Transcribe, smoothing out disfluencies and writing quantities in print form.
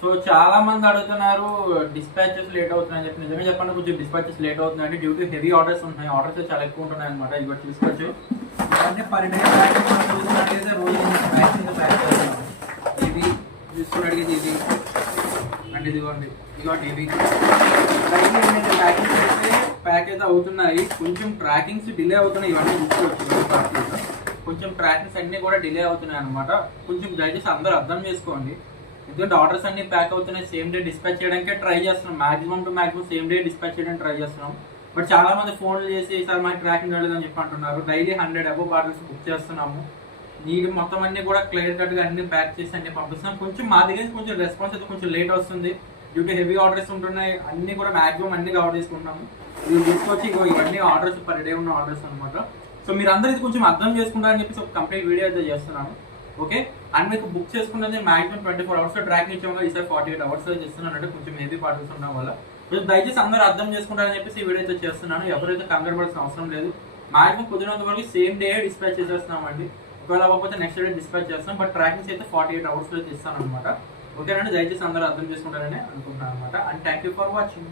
So చాలా మంది అడుగుతున్నారు డిస్పాచెస్ లేట్ అవుతున్నాయని చెప్పి. నిజమే చెప్పండి, కొంచెం డిస్పాచెస్ లేట్ అవుతున్నాయండి డ్యూ టు హెవీ ఆర్డర్స్ ఉన్నాయి. ఆర్డర్స్ చాలా ఎక్కువ ఉంటున్నాయి అనమాట. ఇవి చూసుకోవచ్చు. అంటే పర్ డే ప్యాకింగ్ మనం చూసుకున్నట్లయితే రోజు ప్యాకింగ్ ప్యాక్ చేస్తున్నాం. ఇది చూసుకున్నట్లయితే ఇది అండ్ ఇదిగోండి, ఇదిగోండి ఇది ప్యాకింగ్స్ అయితే ప్యాక్ అయితే అవుతున్నాయి. కొంచెం ట్రాకింగ్స్ డిలే అవుతున్నాయి. ఇవన్నీ చూసుకోవచ్చు. కొంచెం ట్రాకింగ్స్ అన్ని కూడా డిలే అవుతున్నాయి అనమాట. కొంచెం దయచేసి అందరూ అర్థం చేసుకోండి. ఎందుకంటే ఆర్డర్స్ అన్ని ప్యాక్ అవుతున్నాయి. సేమ్ డే డిస్పాచ్ చేయడానికి ట్రై చేస్తున్నాం. Maximum to maximum same day dispatch చేయడానికి ట్రై చేస్తున్నాం. బట్ చాలా మంది ఫోన్లు చేసి సార్ మాకు ట్రాకింగ్ రాలేదని చెప్పి అంటున్నారు. డైలీ 100 అబోవ్ బాటిల్స్ బుక్ చేస్తున్నాము. నీకు మొత్తం అన్ని కూడా క్లియర్ కట్గా అన్ని ప్యాక్ చేసి అన్ని పంపిస్తున్నాం. కొంచెం మా దగ్గర కొంచెం రెస్పాన్స్ అయితే కొంచెం లేట్ వస్తుంది డ్యూ టు హెవీ ఆర్డర్స్ ఉంటున్నాయి. అన్ని కూడా మాక్సిమం అన్ని కవర్ చేసుకుంటున్నాము. ఇవి తీసుకొచ్చి ఇవన్నీ ఆర్డర్స్ పర్ డే ఉన్న ఆర్డర్స్ అనమాట. సో మీరు అందరూ ఇది కొంచెం అర్థం చేసుకుంటారని చెప్పేసి ఒక కంప్లీట్ వీడియో అయితే చేస్తున్నాను. ఓకే, అండ్ మీకు బుక్ చేసుకున్నది మాక్సిమం 24 అవర్స్ ట్రాకింగ్ ఇచ్చాము. ఈసారి 48 అవర్స్ చేస్తున్నాను. అంటే కొంచెం హెవీ పార్టిల్స్ ఉండడం వల్ల కొంచెం దయచేసి అందరూ అర్థం చేసుకుంటారని చెప్పేసి ఈ వీడియో అయితే చేస్తున్నాను. ఎవరైతే కంగారు పడాల్సిన అవసరం లేదు. మాక్సిమం కుదిరినంత వరకు సేమ్ డే డిస్పాచ్ చేసేస్తున్నామండి. ఒకవేళ అవ్వకపోతే నెక్స్ట్ డే డిస్పాచ్ చేస్తాం. బట్ ట్రాకింగ్స్ అయితే 48 అవర్స్లో ఇస్తాను అనమాట. ఓకేనండి, దయచేసి అందరూ అర్థం చేసుకుంటారని అనుకుంటున్నాను అనమాట. And thank you for watching.